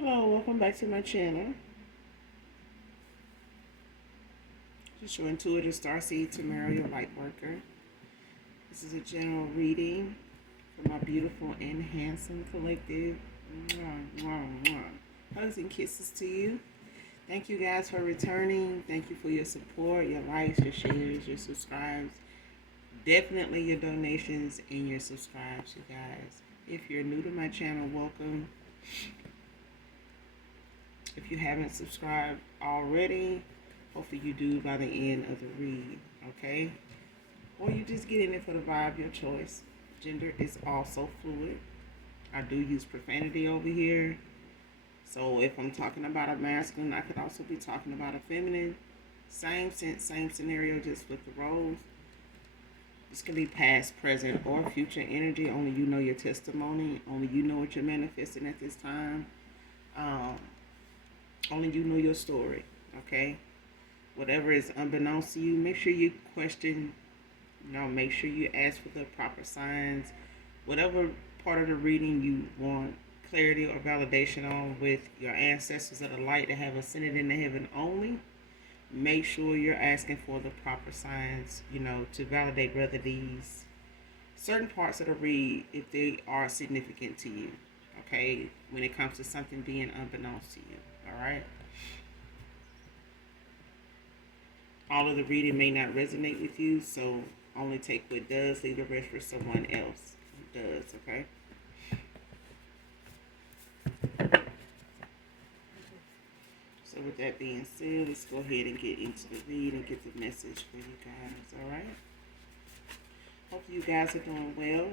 Hello, welcome back to my channel. Just your intuitive starseed Tamara, your light worker. This is a general reading for my beautiful and handsome collective. Mwah, mwah, mwah. Hugs and kisses to you. Thank you guys for returning. Thank you for your support, your likes, your shares, your subscribes. Definitely your donations and your subscribes, you guys. If you're new to my channel, welcome. If you haven't subscribed already, hopefully you do by the end of the read, okay? Or you just get in it for the vibe, your choice. Gender is also fluid. I do use profanity over here. So if I'm talking about a masculine, I could also be talking about a feminine. Same scenario, just flip the roles. This can be past, present, or future energy. Only you know your testimony. Only you know what you're manifesting at this time. Only you know your story, okay? Whatever is unbeknownst to you, make sure you question, make sure you ask for the proper signs. Whatever part of the reading you want clarity or validation on with your ancestors of the light that have ascended into heaven only, make sure you're asking for the proper signs, to validate whether these certain parts of the read, if they are significant to you, okay, when it comes to something being unbeknownst to you, all right? All of the reading may not resonate with you, so only take what does, leave the rest for someone else who does, okay? So with that being said, let's go ahead and get into the read and get the message for you guys, all right? Hope you guys are doing well.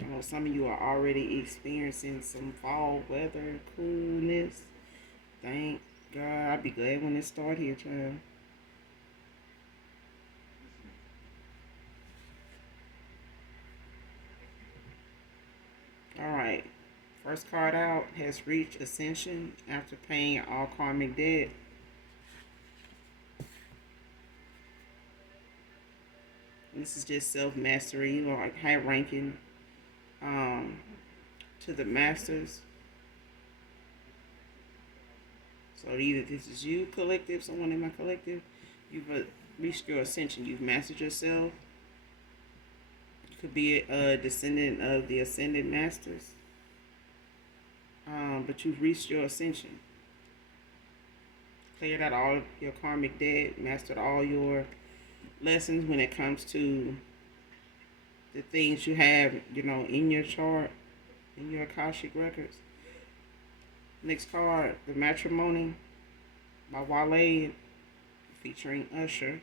I know some of you are already experiencing some fall weather, coolness. Thank God. I'll be glad when it starts here, child. Alright. First card out has reached Ascension after paying all karmic debt. This is just self-mastery, or like high ranking to the masters. So either this is you, collective, someone in my collective, you've reached your ascension, you've mastered yourself. You could be a descendant of the ascended masters, but you've reached your ascension. Cleared out all your karmic debt, mastered all your lessons when it comes to the things you have, in your chart, in your Akashic records. Next card, The Matrimony by Wale featuring Usher.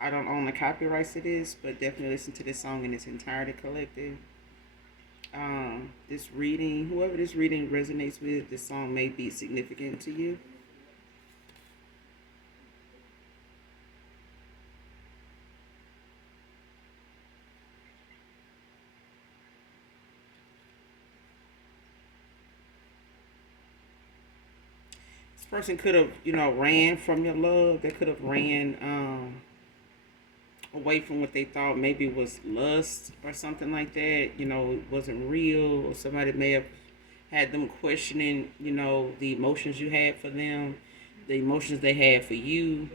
I don't own the copyrights to this, but definitely listen to this song in its entirety, collective. This reading, whoever this reading resonates with, this song may be significant to you. This person could have, ran from your love. They could have ran away from what they thought maybe was lust or something like that. It wasn't real, or somebody may have had them questioning, the emotions you had for them, the emotions they had for you.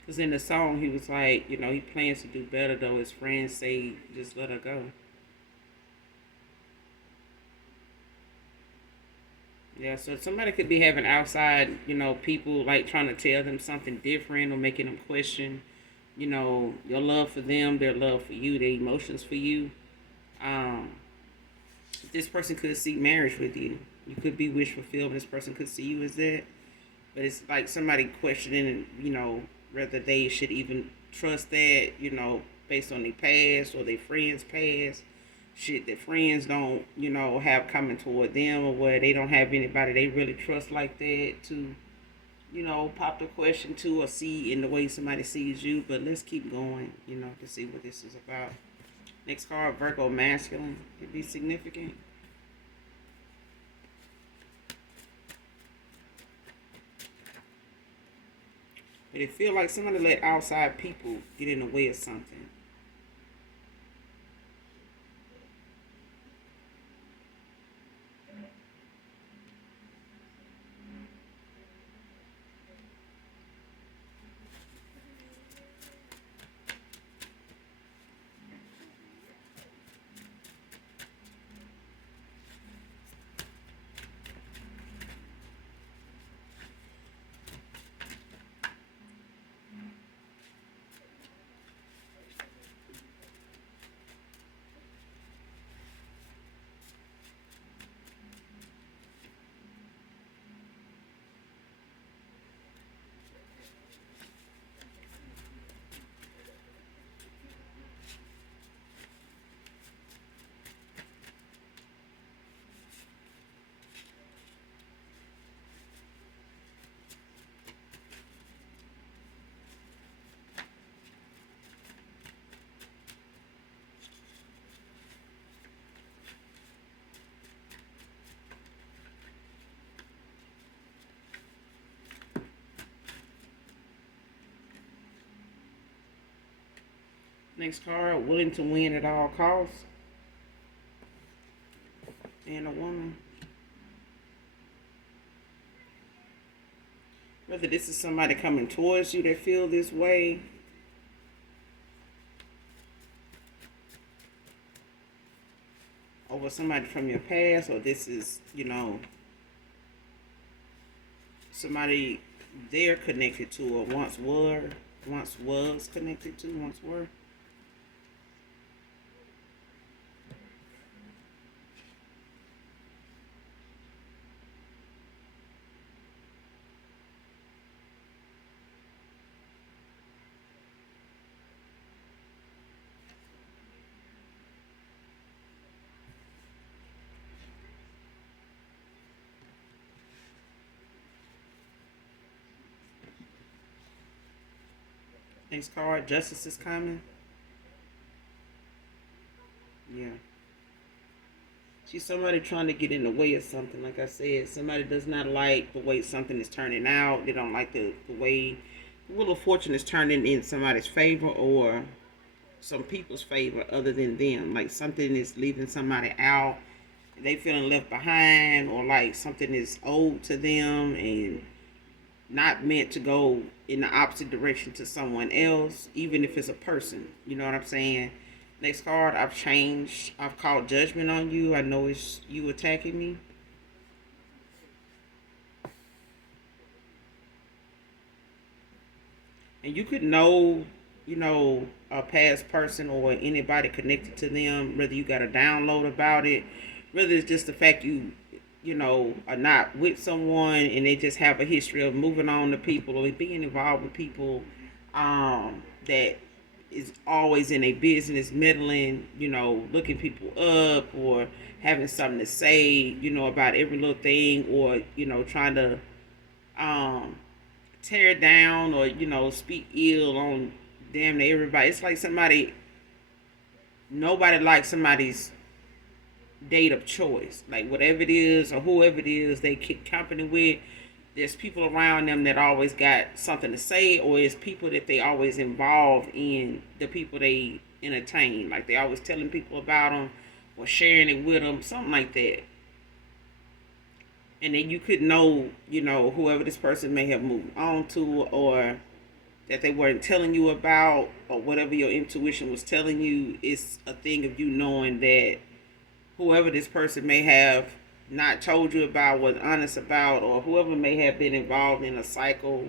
Because in the song, he was like, he plans to do better, though his friends say, just let her go. Yeah, so somebody could be having outside, people like trying to tell them something different or making them question, your love for them, their love for you, their emotions for you. Um, this person could seek marriage with you. You could be wish fulfilled. This person could see you as that. But it's like somebody questioning, whether they should even trust that, based on their past or their friends' past. Shit that friends don't, have coming toward them, or where they don't have anybody they really trust like that to, pop the question to or see in the way somebody sees you. But let's keep going, to see what this is about. Next card, Virgo masculine. Could be significant. But it feel like somebody let outside people get in the way of something. Next card, willing to win at all costs. And a woman. Whether this is somebody coming towards you that feel this way, or somebody from your past, or this is, somebody they're connected to, or once was connected to, once were. Next card, justice is coming. Yeah. She's somebody trying to get in the way of something. Like I said, somebody does not like the way something is turning out. They don't like the way the Wheel of Fortune is turning in somebody's favor or some people's favor other than them. Like something is leaving somebody out. They feeling left behind, or like something is owed to them and not meant to go in the opposite direction to someone else, even if it's a person. You know what I'm saying? Next card, I've changed. I've called judgment on you. I know it's you attacking me. And you could know, a past person or anybody connected to them, whether you got a download about it, whether it's just the fact you are not with someone and they just have a history of moving on to people or being involved with people that is always in a business, meddling, looking people up or having something to say, about every little thing, or, trying to um, tear down or, speak ill on damn near everybody. It's like nobody likes somebody's date of choice. Like whatever it is or whoever it is they keep company with, there's people around them that always got something to say, or it's people that they always involved in the people they entertain. Like they always telling people about them or sharing it with them, something like that. And then you could know, whoever this person may have moved on to, or that they weren't telling you about, or whatever your intuition was telling you. It's a thing of you knowing that whoever this person may have not told you about, was honest about, or whoever may have been involved in a cycle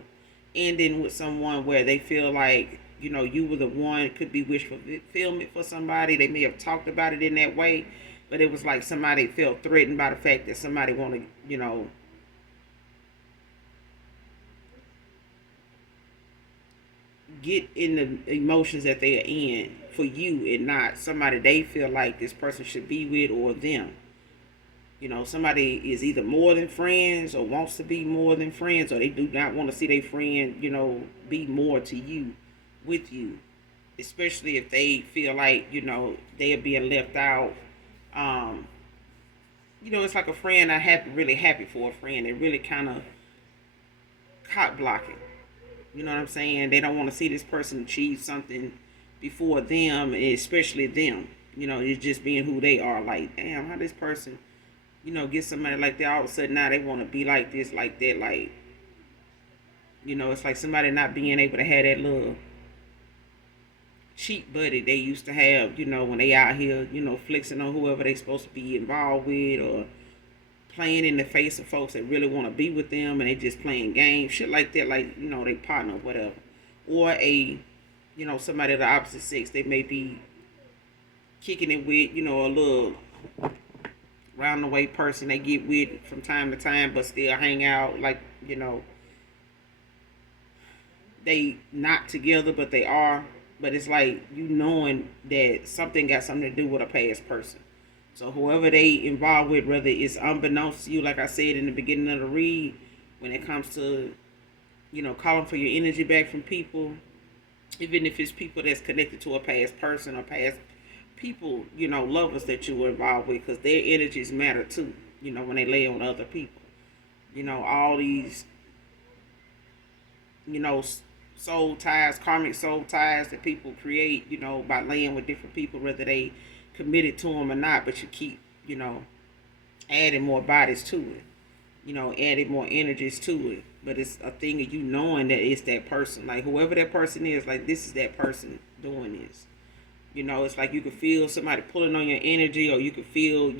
ending with someone where they feel like, you were the one. It could be wish fulfillment for somebody. They may have talked about it in that way, but it was like somebody felt threatened by the fact that somebody wanted, get in the emotions that they are in for you and not somebody they feel like this person should be with or them. Somebody is either more than friends or wants to be more than friends, or they do not want to see their friend, be more to you, with you. Especially if they feel like, they are being left out. Um, it's like a friend I happy, really happy for a friend. They really kind of cock blocking. You know what I'm saying? They don't want to see this person achieve something before them, especially them. It's just being who they are. Like, damn, how this person, get somebody like that, all of a sudden now they want to be like this, like that, like, it's like somebody not being able to have that little cheap buddy they used to have, when they out here, flexing on whoever they supposed to be involved with, or playing in the face of folks that really want to be with them and they just playing games, shit like that, like, they partner or whatever. Or somebody of the opposite sex they may be kicking it with, a little round the way person they get with from time to time, but still hang out, like, they not together, but they are. But it's like knowing that something got something to do with a past person. So whoever they involved with, whether it's unbeknownst to you, like I said in the beginning of the read, when it comes to, calling for your energy back from people, even if it's people that's connected to a past person or past people, lovers that you were involved with, because their energies matter too, when they lay on other people. All these, soul ties, karmic soul ties that people create, by laying with different people, whether they committed to them or not, but you keep, adding more bodies to it, adding more energies to it. But it's a thing of you knowing that it's that person, like whoever that person is, like this is that person doing this. It's like you could feel somebody pulling on your energy, or you could feel,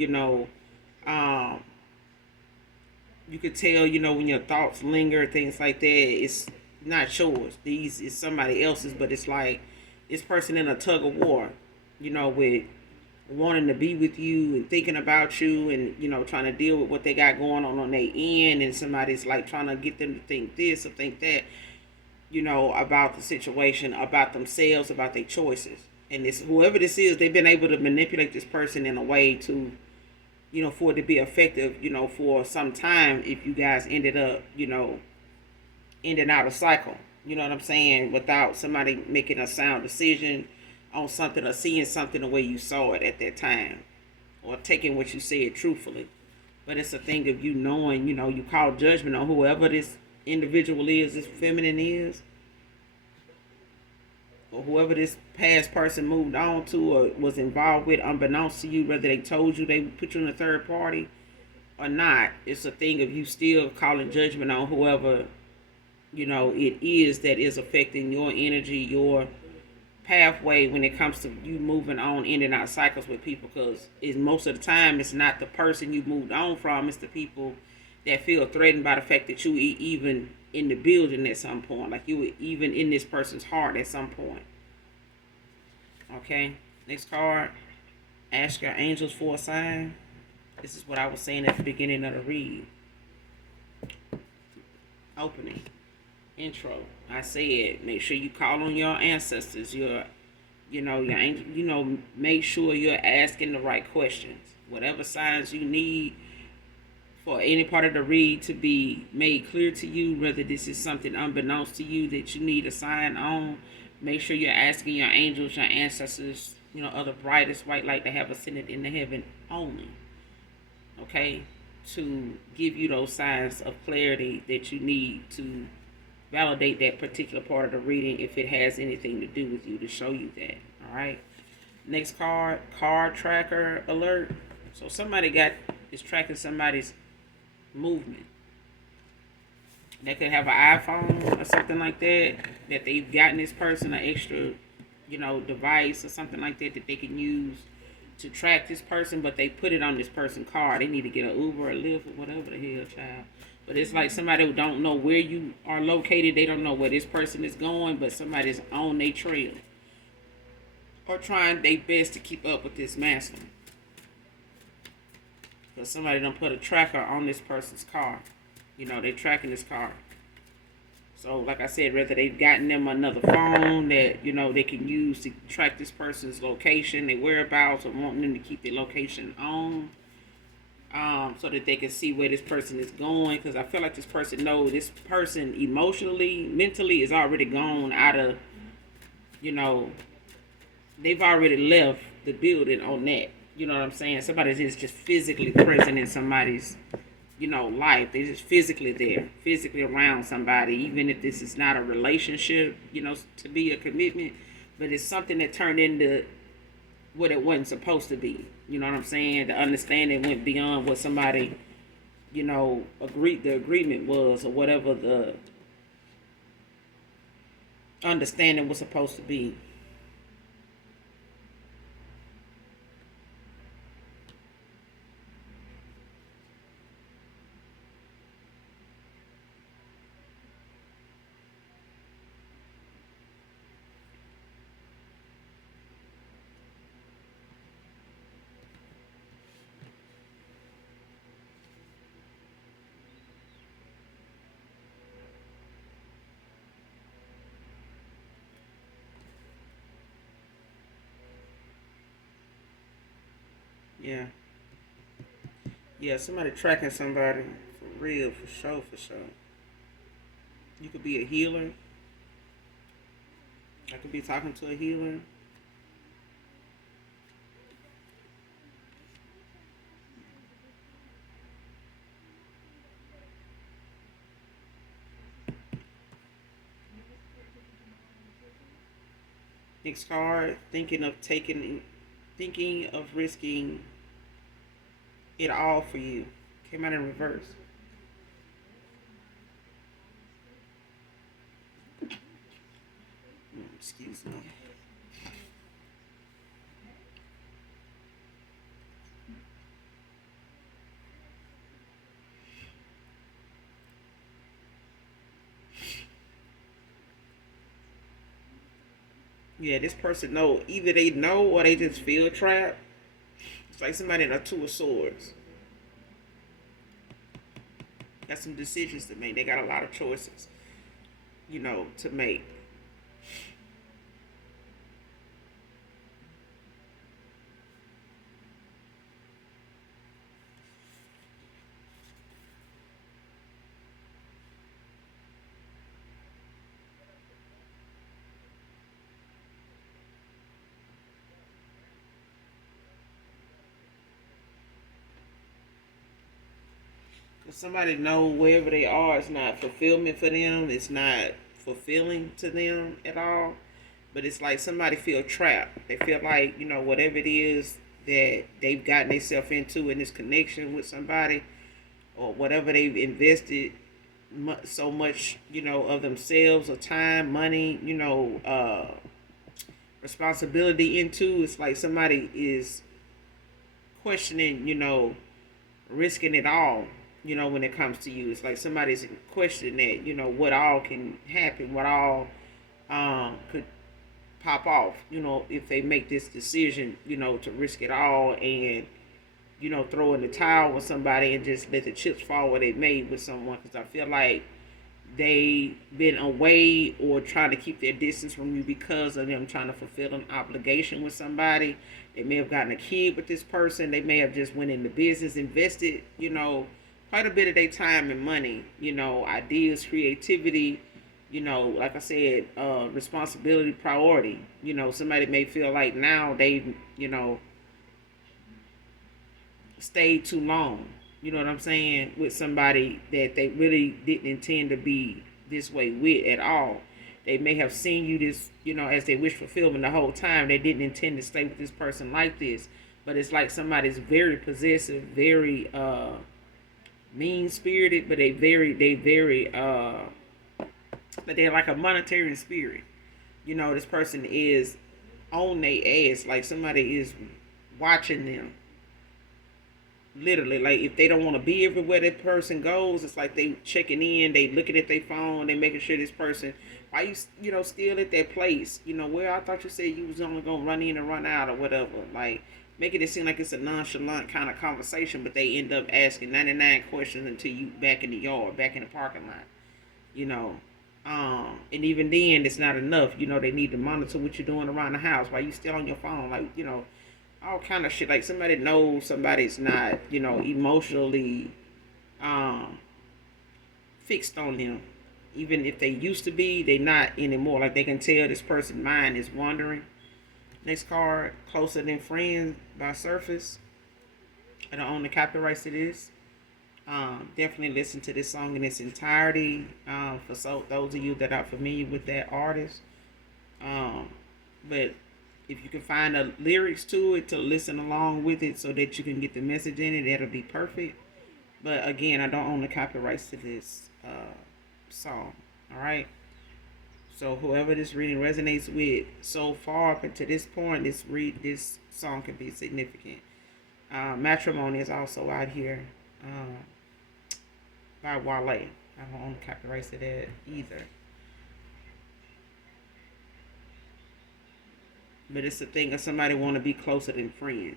um, you could tell, when your thoughts linger, things like that. It's not yours. These is somebody else's, but it's like this person in a tug of war, with wanting to be with you and thinking about you and, trying to deal with what they got going on their end. And somebody's like trying to get them to think this or think that, about the situation, about themselves, about their choices. And this, whoever this is, they've been able to manipulate this person in a way to, for it to be effective, for some time, if you guys ended up, ending out a cycle. You know what I'm saying? Without somebody making a sound decision on something, or seeing something the way you saw it at that time, or taking what you said truthfully. But it's a thing of you knowing, you call judgment on whoever this individual is, this feminine is, or whoever this past person moved on to or was involved with unbeknownst to you, whether they told you they put you in a third party or not. It's a thing of you still calling judgment on whoever, it is that is affecting your energy, your pathway when it comes to you moving on in and out cycles with people, because it's most of the time it's not the person you moved on from, it's the people that feel threatened by the fact that you even in the building at some point, like you were even in this person's heart at some point. Okay, next card. Ask your angels for a sign. This is what I was saying at the beginning of the read. Opening. Intro. I said make sure you call on your ancestors, your angel, make sure you're asking the right questions. Whatever signs you need for any part of the read to be made clear to you, whether this is something unbeknownst to you that you need a sign on, make sure you're asking your angels, your ancestors, other brightest white light that have ascended into heaven only. Okay? To give you those signs of clarity that you need to validate that particular part of the reading, if it has anything to do with you, to show you that. All right. Next card tracker alert. So somebody is tracking somebody's movement. They could have an iPhone or something like that they've gotten this person an extra, device or something like that they can use to track this person, but they put it on this person's car. They need to get an Uber or Lyft or whatever the hell, child. But it's like somebody who don't know where you are located. They don't know where this person is going, but somebody's on their trail, or trying their best to keep up with this masculine. Because somebody done put a tracker on this person's car. They're tracking this car. So, like I said, whether they've gotten them another phone that, they can use to track this person's location, their whereabouts, or wanting them to keep their location on. So that they can see where this person is going, because I feel like this person emotionally, mentally is already gone out of, they've already left the building on that. You know what I'm saying? Somebody is just physically present in somebody's life. They're just physically there, physically around somebody, even if this is not a relationship, to be a commitment, but it's something that turned into what it wasn't supposed to be. You know what I'm saying? The understanding went beyond what somebody, the agreement was, or whatever the understanding was supposed to be. Yeah. Yeah, somebody tracking somebody for real, for sure, for sure. You could be a healer. I could be talking to a healer. Next card, thinking of risking it all for you. Came out in reverse. Excuse me. Yeah, this person know, either they know or they just feel trapped. It's like somebody in a two of swords. Got some decisions to make. They got a lot of choices, to make. Cause somebody know wherever they are, it's not fulfillment for them. It's not fulfilling to them at all. But it's like somebody feel trapped. They feel like whatever it is that they've gotten themselves into in this connection with somebody, or whatever they've invested so much of themselves or time, money, responsibility into. It's like somebody is questioning, risking it all, when it comes to you. It's like somebody's questioning that, what all can happen, what all could pop off, if they make this decision, to risk it all and, throw in the towel with somebody and just let the chips fall where they may with someone. Because I feel like they been away or trying to keep their distance from you because of them trying to fulfill an obligation with somebody. They may have gotten a kid with this person. They may have just went into business, invested, quite a bit of their time and money, ideas, creativity, like I said, responsibility, priority. Somebody may feel like now they, stayed too long. You know what I'm saying? With somebody that they really didn't intend to be this way with at all. They may have seen you this, as they wish fulfillment the whole time. They didn't intend to stay with this person like this. But it's like somebody's very possessive, very mean spirited, but but they're like a monetary spirit. This person is on their ass, like somebody is watching them. Literally, like if they don't want to be everywhere that person goes, it's like they checking in, they looking at their phone, they making sure this person, why you still at that place, where I thought you said you was only gonna run in and run out or whatever, like making it seem like it's a nonchalant kind of conversation, but they end up asking 99 questions until you back in the yard, back in the parking lot, you know. And even then, it's not enough. They need to monitor what you're doing around the house while you still on your phone, like all kind of shit. Like somebody knows somebody's not, emotionally fixed on them. Even if they used to be, they not anymore. Like they can tell this person's mind is wandering. Next card, Closer Than Friends by Surface. I don't own the copyrights to this. Definitely listen to this song in its entirety. For those of you that are familiar with that artist, um, but if you can find the lyrics to it to listen along with it so that you can get the message in it, that'll be perfect. But again, I don't own the copyrights to this song. All right. So whoever this reading resonates with so far up to this point, this song can be significant. Matrimony is also out here by Wale. I don't own the copyrights to that either. But it's the thing of somebody want to be closer than friends.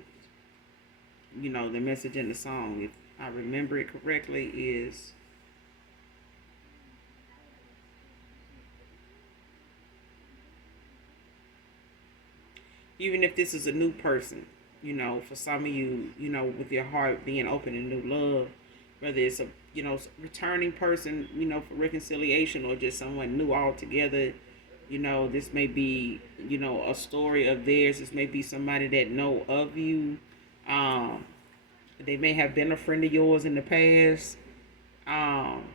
You know, the message in the song, if I remember it correctly, is even if this is a new person, you know, for some of you, you know, with your heart being open to new love, whether it's a, you know, returning person, you know, for reconciliation or just someone new altogether, you know, this may be, you know, a story of theirs. This may be somebody that know of you. Um, they may have been a friend of yours in the past. Um,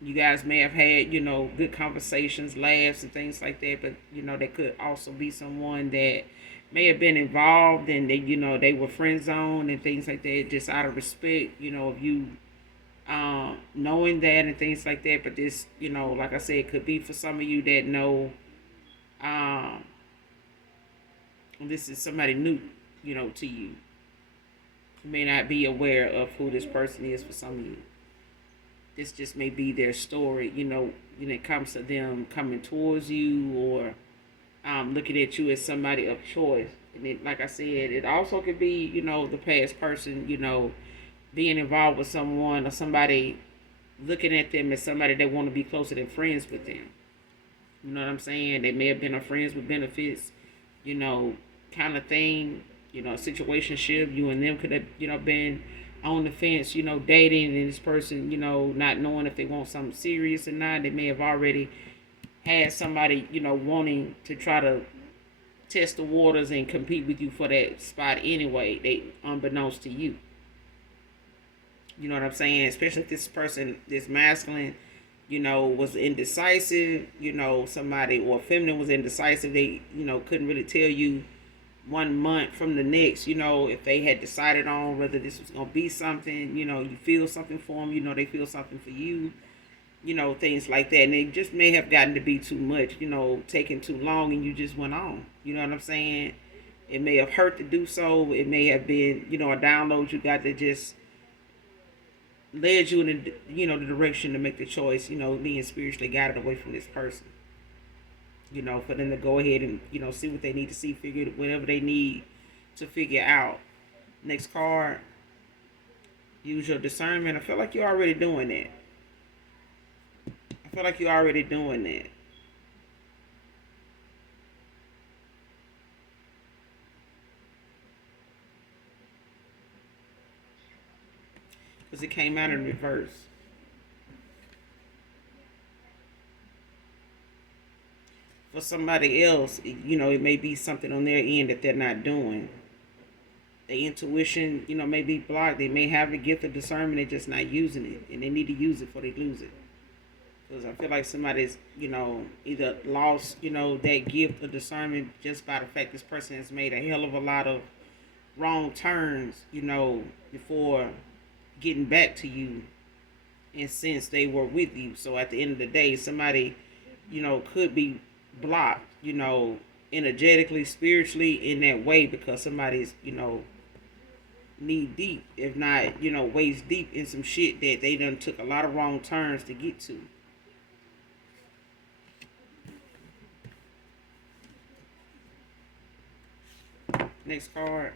you guys may have had, you know, good conversations, laughs, and things like that. But you know, they could also be someone that may have been involved and they, you know, they were friend zone and things like that, just out of respect, you know, of you knowing that and things like that. But this, you know, like I said, could be for some of you that know um, this is somebody new, you know, to you. You may not be aware of who this person is for some of you. This just may be their story, you know, when it comes to them coming towards you or looking at you as somebody of choice. And it, like I said, it also could be, you know, the past person, you know, being involved with someone or somebody looking at them as somebody that want to be closer than friends with them. You know what I'm saying? They may have been a friends with benefits, you know, kind of thing. You know, a situationship. You and them could have, you know, been on the fence, you know, dating, and this person, you know, not knowing if they want something serious or not. They may have already had somebody, you know, wanting to try to test the waters and compete with you for that spot anyway. They unbeknownst to you. You know what I'm saying? Especially if this person, this masculine, you know, was indecisive, you know, somebody or feminine was indecisive, they, you know, couldn't really tell you 1 month from the next, you know, if they had decided on whether this was going to be something, you know, you feel something for them, you know, they feel something for you, you know, things like that. And it just may have gotten to be too much, you know, taking too long and you just went on. You know what I'm saying? It may have hurt to do so. It may have been, you know, a download you got that just led you in the, you know, the direction to make the choice, you know, being spiritually guided away from this person. You know, for them to go ahead and, you know, see what they need to see, figure whatever they need to figure out. Next card, use your discernment. I feel like you're already doing that. I feel like you're already doing that. Because it came out in reverse. For somebody else, you know, it may be something on their end that they're not doing. Their intuition, you know, may be blocked. They may have the gift of discernment, they're just not using it. And they need to use it before they lose it. Because I feel like somebody's, you know, either lost, you know, that gift of discernment just by the fact this person has made a hell of a lot of wrong turns, you know, before getting back to you. And since they were with you. So at the end of the day, somebody, you know, could be blocked, you know, energetically, spiritually in that way because somebody's, you know, knee deep, if not, you know, waist deep in some shit that they done took a lot of wrong turns to get to. Next card,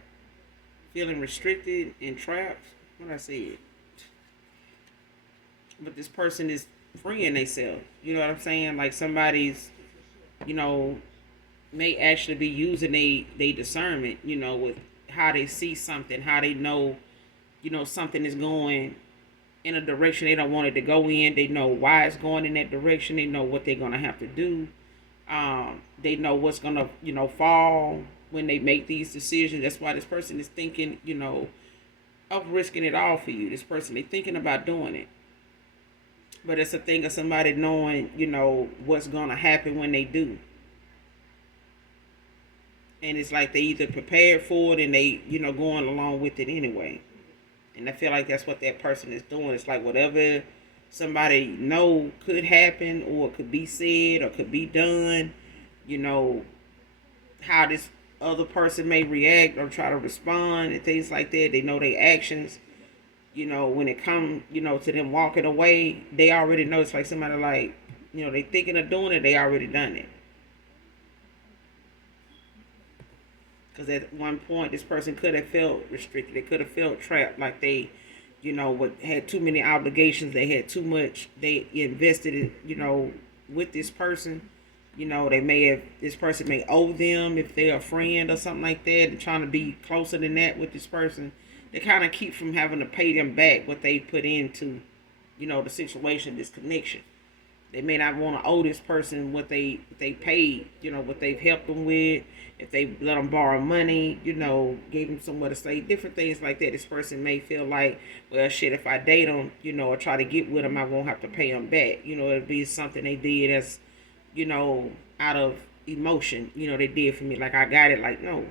feeling restricted and trapped. What I said. But this person is freeing themselves. You know what I'm saying? Like somebody's, you know, may actually be using they discernment, you know, with how they see something, how they know, you know, something is going in a direction they don't want it to go in. They know why it's going in that direction. They know what they're gonna have to do. They know what's gonna, you know, fall when they make these decisions. That's why this person is thinking, you know, of risking it all for you. This person, they thinking about doing it. But it's a thing of somebody knowing, what's gonna happen when they do. And it's like they either prepared for it and they, going along with it anyway. And I feel like that's what that person is doing. It's like whatever somebody know could happen or could be said or could be done, you know, how this other person may react or try to respond and things like that. They know their actions. When it come, to them walking away, they already know. It's like somebody like, they thinking of doing it, they already done it. Because at one point, this person could have felt restricted. They could have felt trapped, like they, had too many obligations. They had too much. They invested in, with this person. They may have, this person may owe them if they're a friend or something like that, and trying to be closer than that with this person. They kind of keep from having to pay them back what they put into, the situation, this connection. They may not want to owe this person what they paid, what they've helped them with. If they let them borrow money, gave them somewhere to stay, different things like that. This person may feel like, well, shit, if I date them, or try to get with them, I won't have to pay them back. It'll be something they did as, out of emotion, they did for me. Like, I got it. Like, no.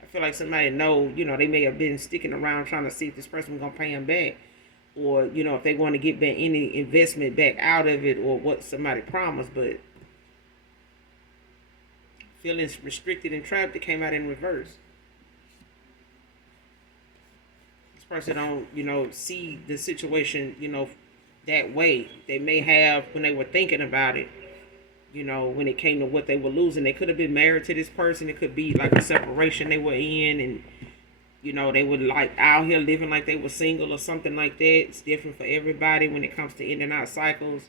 I feel like somebody know, they may have been sticking around trying to see if this person was going to pay them back. Or, if they want to get back any investment back out of it or what somebody promised. But feeling restricted and trapped, it came out in reverse. This person don't, see the situation, that way. They may have, when they were thinking about it, when it came to what they were losing. They could have been married to this person. It could be like a separation they were in, and they were like out here living like they were single or something like that. It's different for everybody when it comes to in and out cycles,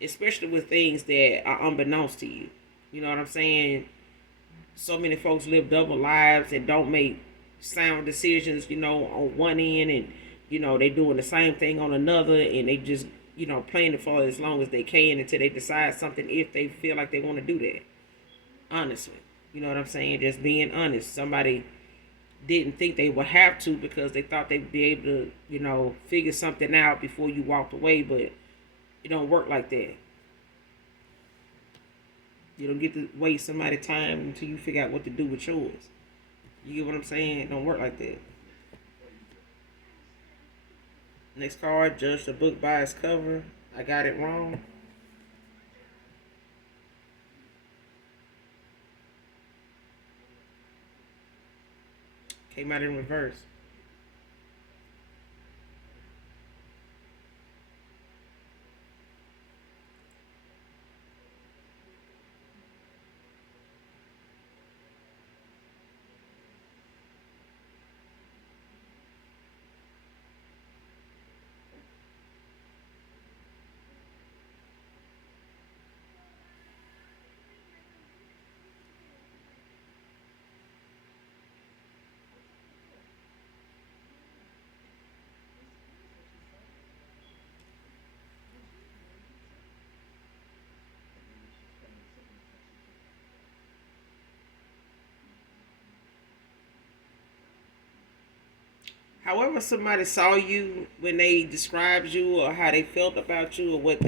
especially with things that are unbeknownst to you. You know what I'm saying? So many folks live double lives and don't make sound decisions, on one end, and they doing the same thing on another, and they just, playing it for as long as they can until they decide something, if they feel like they want to do that. Honestly. You know what I'm saying? Just being honest. Somebody didn't think they would have to because they thought they'd be able to, figure something out before you walked away, but it don't work like that. You don't get to waste somebody's time until you figure out what to do with yours. You get what I'm saying? It don't work like that. Next card, judge the book by its cover. I got it wrong. Came out in reverse. However somebody saw you when they described you, or how they felt about you, or what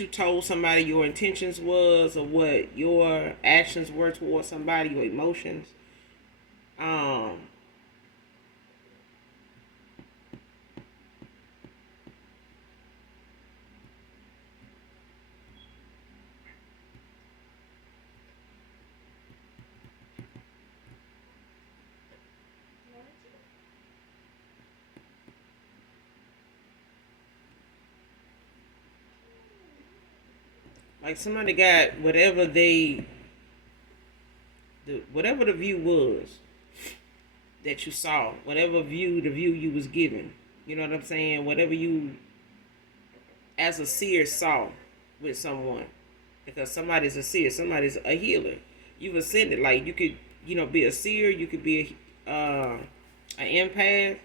you told somebody your intentions was, or what your actions were towards somebody, your emotions. Um, like somebody got whatever the view was that you saw, whatever the view you was given. You know what I'm saying? Whatever you, as a seer, saw with someone, because somebody's a seer, somebody's a healer. You've ascended. Like, you could, be a seer. You could be an empath.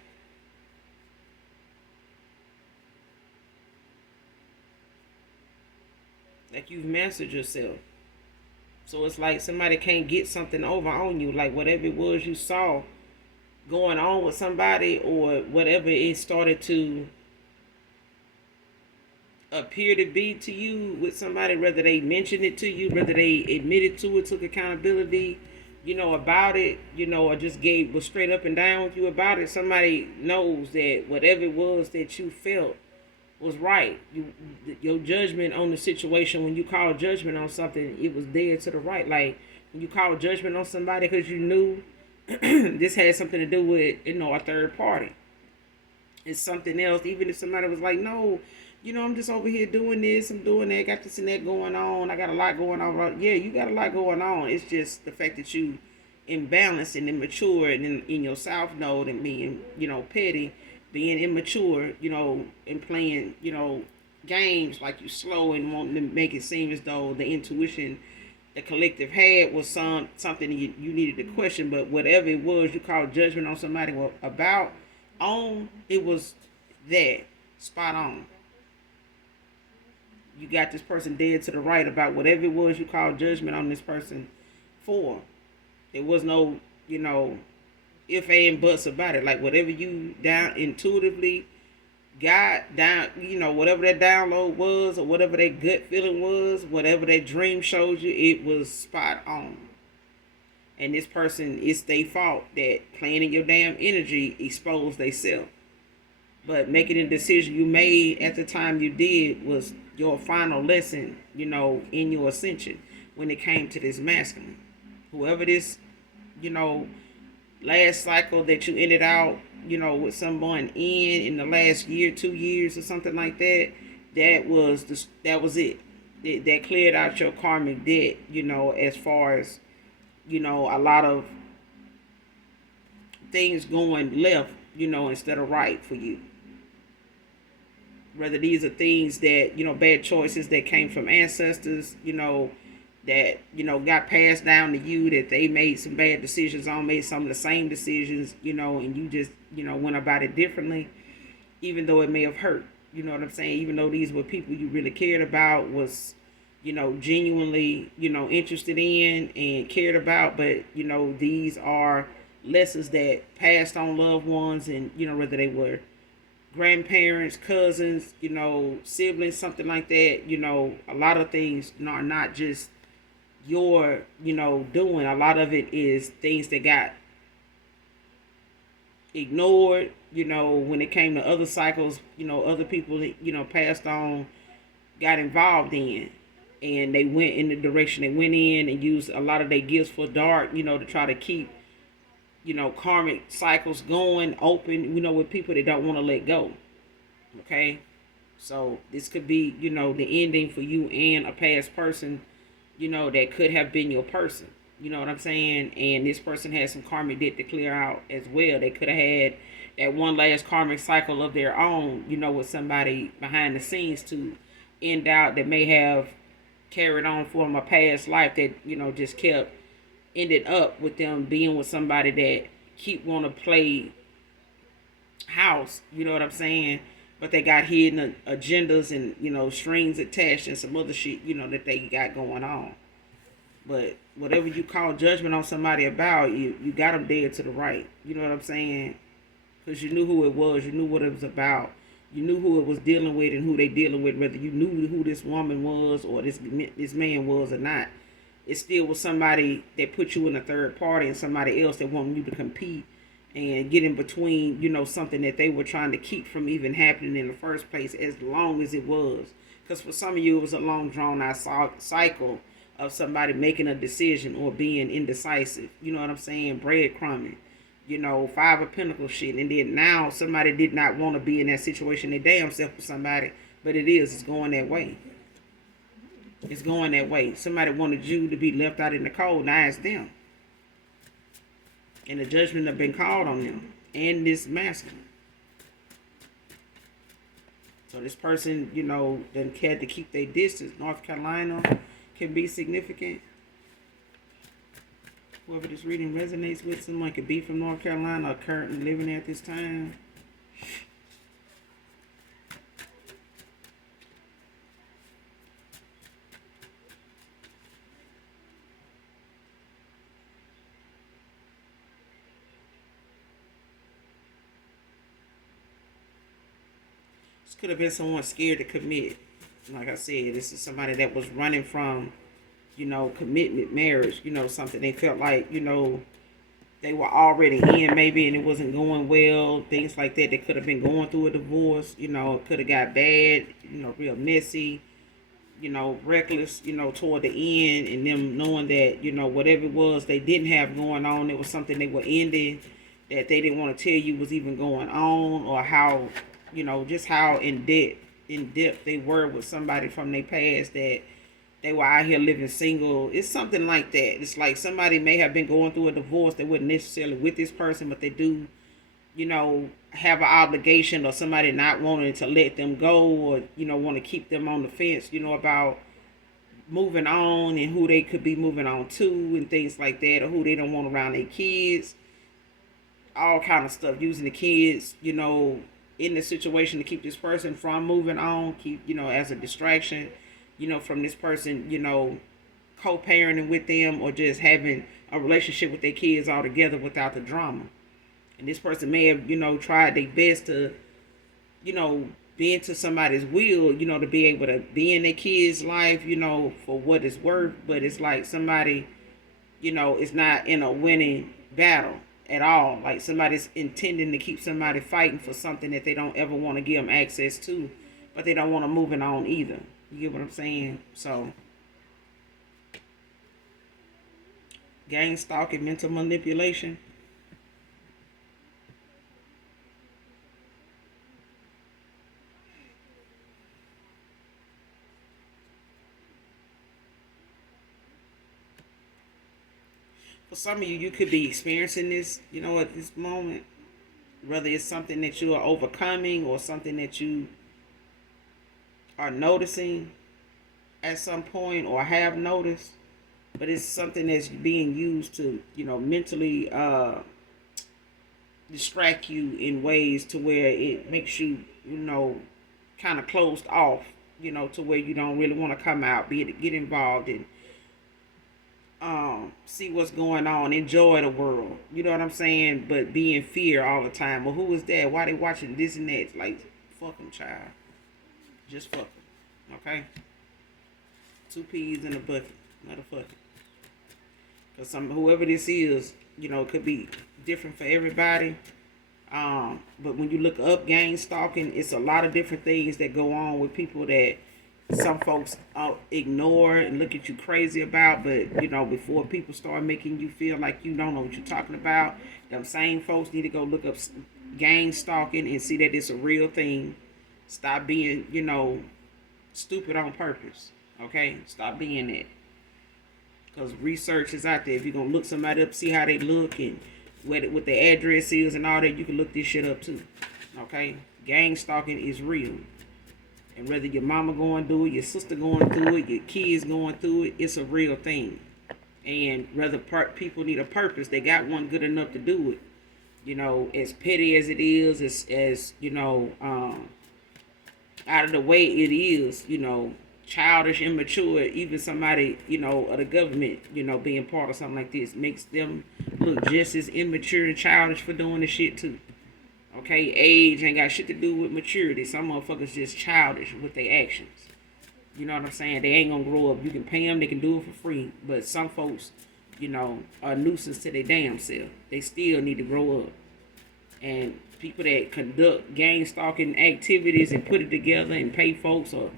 Like, you've mastered yourself. So it's like somebody can't get something over on you. Like, whatever it was you saw, going on with somebody or whatever it started to appear to be to you with somebody, whether they mentioned it to you, whether they admitted to it, took accountability, about it, or just was straight up and down with you about it, somebody knows that whatever it was that you felt was right. Your judgment on the situation, when you call judgment on something, it was dead to the right. Like when you call judgment on somebody because you knew this had something to do with, a third party. It's something else. Even if somebody was like, no, I'm just over here doing this, I'm doing that, got this and that going on, I got a lot going on. Yeah, you got a lot going on. It's just the fact that you imbalanced and immature and in your south node and being, petty, being immature, and playing, games like you slow and wanting to make it seem as though the intuition the collective had was something you needed to question. But whatever it was you called judgment on somebody about, it was that spot on. You got this person dead to the right about whatever it was you called judgment on this person for. There was no, if and buts about it. Like whatever you down intuitively got down, whatever that download was or whatever that gut feeling was, whatever that dream showed you, it was spot on. And this person, it's their fault that playing in your damn energy exposed themselves. But making a decision you made at the time you did was your final lesson, in your ascension when it came to this masculine. Whoever this, last cycle that you ended out, with someone in the last year, 2 years or something like that, that was it. That cleared out your karmic debt, as far as, a lot of things going left, instead of right for you. Whether these are things that, bad choices that came from ancestors, that, got passed down to you, that they made some bad decisions on, made some of the same decisions, and you just, went about it differently, even though it may have hurt. You know what I'm saying? Even though these were people you really cared about, was, genuinely, interested in and cared about, but, these are lessons that passed on loved ones, and, whether they were grandparents, cousins, siblings, something like that, a lot of things are not just your, doing. A lot of it is things that got ignored, when it came to other cycles, other people that, passed on, got involved in. And they went in the direction they went in and used a lot of their gifts for dark, to try to keep, karmic cycles going open, with people that don't want to let go. Okay? So this could be, the ending for you and a past person, that could have been your person. You know what I'm saying? And this person has some karmic debt to clear out as well. They could have had that one last karmic cycle of their own, with somebody behind the scenes to end out that may have carried on from a past life that, just kept ended up with them being with somebody that keep want to play house, you know what I'm saying? But they got hidden agendas and, strings attached and some other shit, that they got going on. But whatever you call judgment on somebody about, you got them dead to the right. You know what I'm saying? Because you knew who it was. You knew what it was about. You knew who it was dealing with and who they dealing with, whether you knew who this woman was or this man was or not. It still was somebody that put you in a third party and somebody else that wanted you to compete and get in between, something that they were trying to keep from even happening in the first place, as long as it was. Because for some of you, it was a long, drawn-out cycle of somebody making a decision or being indecisive. You know what I'm saying? Breadcrumbing. Five of Pentacles shit. And then now somebody did not want to be in that situation their damn self with somebody. But it's going that way. It's going that way. Somebody wanted you to be left out in the cold. Now it's them. And the judgment have been called on them. And this masculine. So this person, done had to keep their distance. North Carolina can be significant. Whoever this reading resonates with, someone could be from North Carolina or currently living there at this time. This could have been someone scared to commit. Like I said, this is somebody that was running from, commitment, marriage, something they felt like, they were already in maybe and it wasn't going well, things like that. They could have been going through a divorce, it could have got bad, real messy, reckless, toward the end, and them knowing that, whatever it was they didn't have going on, it was something they were ending that they didn't want to tell you was even going on, or how, just how in depth they were with somebody from their past, that they were out here living single. It's something like that. It's like somebody may have been going through a divorce. They wasn't necessarily with this person, but they do, have an obligation, or somebody not wanting to let them go, or, want to keep them on the fence, about moving on and who they could be moving on to and things like that, or who they don't want around their kids. All kind of stuff, using the kids, in the situation to keep this person from moving on, keep, as a distraction, from this person, co-parenting with them, or just having a relationship with their kids altogether without the drama. And this person may have, tried their best to, be into somebody's will, to be able to be in their kids' life, for what it's worth. But it's like somebody, is not in a winning battle at all. Like somebody's intending to keep somebody fighting for something that they don't ever want to give them access to, but they don't want to move it on either. You get what I'm saying? So, gang stalking, mental manipulation. For some of you, you could be experiencing this, at this moment. Whether it's something that you are overcoming or something that you are noticing at some point or have noticed. But it's something that's being used to, mentally distract you in ways to where it makes you, kind of closed off, to where you don't really want to come out, get involved in, see what's going on, enjoy the world. You know what I'm saying? But be in fear all the time. Well, who is that? Why they watching this and that? Like, fuck them, child. Just fuck them. Okay? 2 peas in a bucket. Motherfucker. Because whoever this is, it could be different for everybody. But when you look up gang stalking, it's a lot of different things that go on with people that some folks ignore and look at you crazy about. But, before people start making you feel like you don't know what you're talking about, them same folks need to go look up gang stalking and see that it's a real thing. Stop being, stupid on purpose. Okay? Stop being that. Because research is out there. If you're going to look somebody up, see how they look and what their address is and all that, you can look this shit up too. Okay? Gang stalking is real. And whether your mama going through it, your sister going through it, your kids going through it, it's a real thing. And whether people need a purpose, they got one good enough to do it. As petty as it is, as out of the way it is, childish, immature, even somebody, of the government, being part of something like this makes them look just as immature and childish for doing the shit too. Okay, age ain't got shit to do with maturity. Some motherfuckers just childish with their actions. You know what I'm saying? They ain't gonna grow up. You can pay them, they can do it for free. But some folks, are a nuisance to their damn self. They still need to grow up. And people that conduct gang stalking activities and put it together and pay folks, or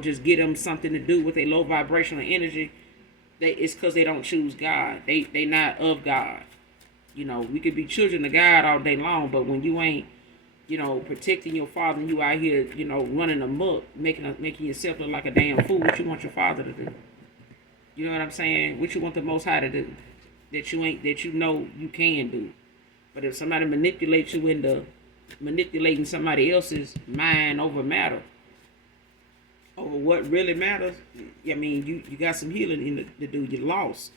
just get them something to do with a low vibrational energy, it's because they don't choose God. They not of God. We could be children of God all day long, but when you ain't, protecting your father, and you out here, running amok, making yourself look like a damn fool, what you want your father to do? You know what I'm saying? What you want the Most High to do? That you can do. But if somebody manipulates you into manipulating somebody else's mind over matter, over what really matters, I mean, you got some healing to do. You lost,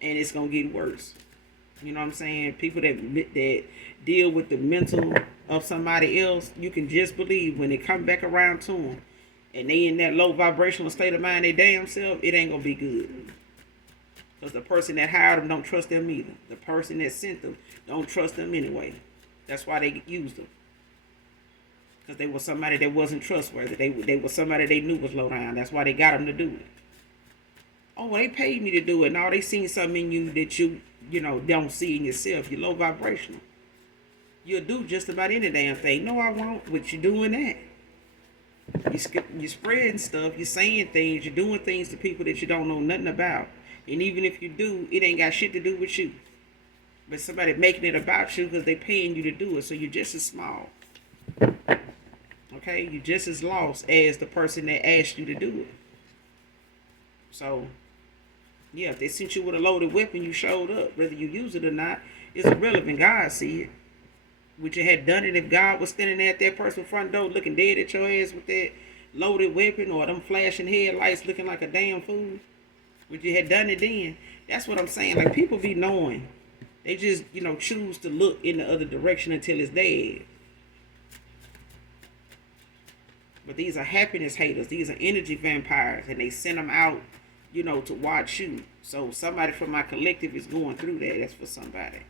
and it's gonna get worse. You know what I'm saying? People that deal with the mental of somebody else, you can just believe when they come back around to them, and they in that low vibrational state of mind, they damn self, it ain't gonna be good. Because the person that hired them don't trust them either. The person that sent them don't trust them anyway. That's why they use them. because they were somebody that wasn't trustworthy. They were somebody they knew was low down. That's why they got them to do it. Oh, well, they paid me to do it. No, they seen something in you that you don't see in yourself. You're low vibrational. You'll do just about any damn thing. No, I won't. But you're doing that. You're spreading stuff. You're saying things. You're doing things to people that you don't know nothing about. And even if you do, it ain't got shit to do with you. But somebody making it about you because they paying you to do it. So you're just as small. Okay? You're just as lost as the person that asked you to do it. So, yeah, if they sent you with a loaded weapon, you showed up. Whether you use it or not, it's irrelevant. God see it. Would you have done it if God was standing there at that person's front door looking dead at your ass with that loaded weapon or them flashing headlights looking like a damn fool? Would you have done it then? That's what I'm saying. Like, people be knowing. They just, choose to look in the other direction until it's dead. But these are happiness haters. These are energy vampires. And they send them out, to watch you. So somebody from my collective is going through that. That's for somebody.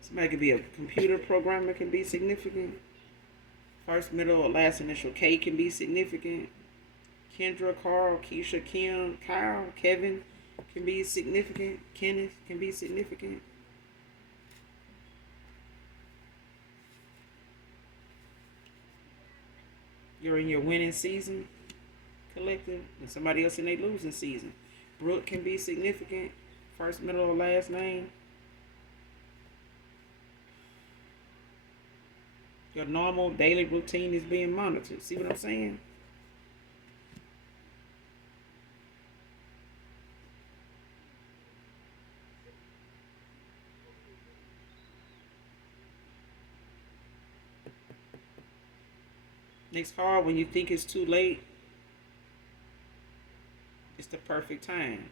Somebody could be a computer programmer, can be significant. First, middle, or last initial K can be significant. Kendra, Carl, Keisha, Kim, Kyle, Kevin can be significant. Kenneth can be significant. You're in your winning season, collective, and somebody else in their losing season. Brooke can be significant. First, middle, or last name. Your normal daily routine is being monitored. See what I'm saying? Next card, when you think it's too late, it's the perfect time.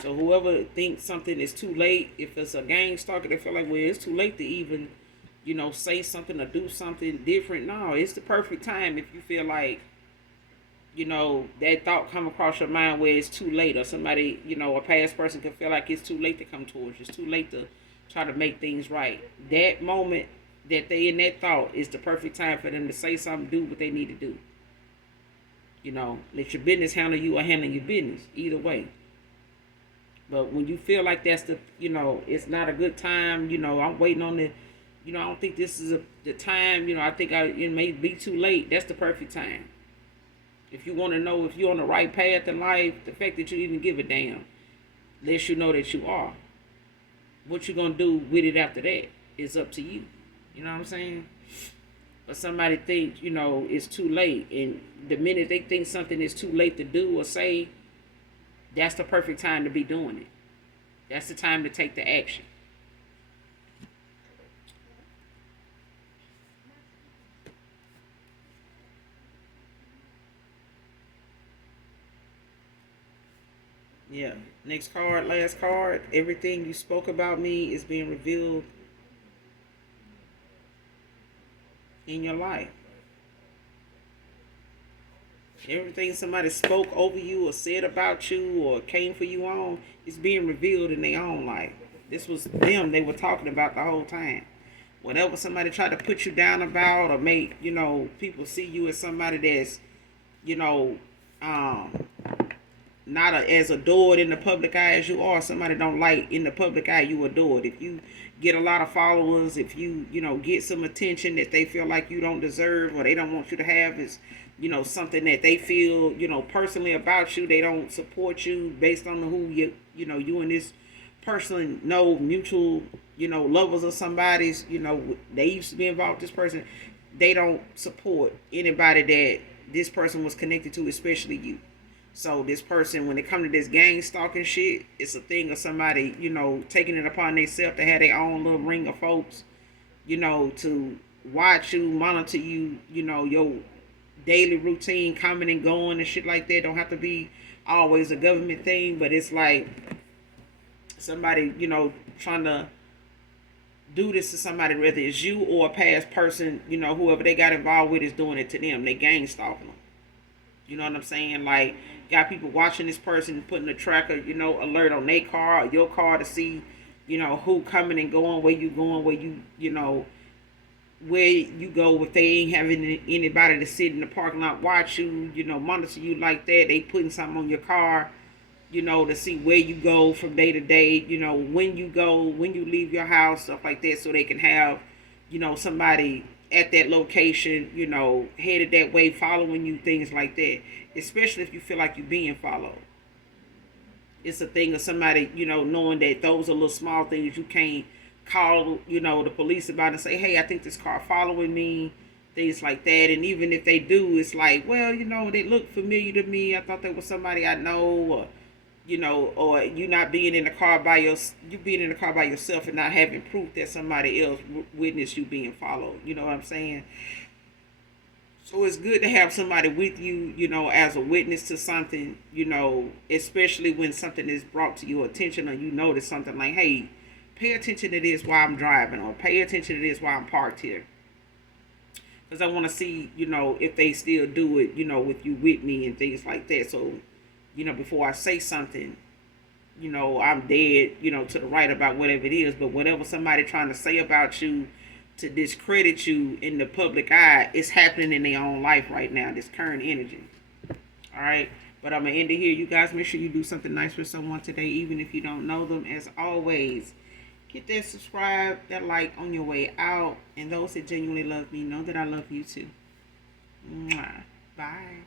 So whoever thinks something is too late, if it's a gang stalker, they feel like, well, it's too late to even, say something or do something different. No, it's the perfect time if you feel like, that thought come across your mind where it's too late, or somebody, a past person can feel like it's too late to come towards you. It's too late to try to make things right. That moment that they in that thought is the perfect time for them to say something, do what they need to do. Let your business handle you or handle your business. Either way. But when you feel like that's it's not a good time, I'm waiting on the, I don't think this is the time, I think it may be too late. That's the perfect time. If you want to know if you're on the right path in life, the fact that you even give a damn lets you know that you are. What you're going to do with it after that is up to you. You know what I'm saying? But somebody thinks, it's too late. And the minute they think something is too late to do or say, that's the perfect time to be doing it. That's the time to take the action. Yeah. Next card, last card. Everything you spoke about me is being revealed in your life. Everything somebody spoke over you or said about you or came for you on is being revealed in their own life. This was them they were talking about the whole time. Whatever somebody tried to put you down about or make, people see you as somebody that's, not as adored in the public eye as you are. Somebody don't like in the public eye, you adored. If you get a lot of followers, if you, get some attention that they feel like you don't deserve or they don't want you to have, is, something that they feel, personally about you. They don't support you based on who you and this person know, mutual, lovers of somebody's, they used to be involved with this person. They don't support anybody that this person was connected to, especially you. So this person, when it comes to this gang stalking shit, it's a thing of somebody, taking it upon themselves to have their own little ring of folks, to watch you, monitor you, your daily routine coming and going and shit like that. Don't have to be always a government thing, but it's like somebody, trying to do this to somebody, whether it's you or a past person, whoever they got involved with is doing it to them. They gang stalking them. You know what I'm saying? Like, got people watching this person, putting a tracker, alert on their car or your car to see, who coming and going, where you going, where you go. If they ain't having anybody to sit in the parking lot watch you, monitor you like that. They putting something on your car, to see where you go from day to day, when you go, when you leave your house, stuff like that, so they can have, somebody at that location, headed that way, following you, things like that. Especially if you feel like you're being followed. It's a thing of somebody, knowing that those are little small things you can't call, the police about and say, hey, I think this car following me, things like that. And even if they do, it's like, well, they look familiar to me. I thought they was somebody I know, or you not being in the car by you being in the car by yourself and not having proof that somebody else witnessed you being followed. You know what I'm saying? So it's good to have somebody with you, as a witness to something, especially when something is brought to your attention or you notice something like, hey, pay attention to this while I'm driving, or pay attention to this while I'm parked here. Because I want to see, if they still do it, with you with me and things like that. So, before I say something, I'm dead, to the right about whatever it is. But whatever somebody trying to say about you to discredit you in the public eye, it's happening in their own life right now, this current energy. All right. But I'm going to end it here. You guys make sure you do something nice for someone today, even if you don't know them. As always, hit that subscribe, that like on your way out. And those that genuinely love me know that I love you too. Mwah. Bye.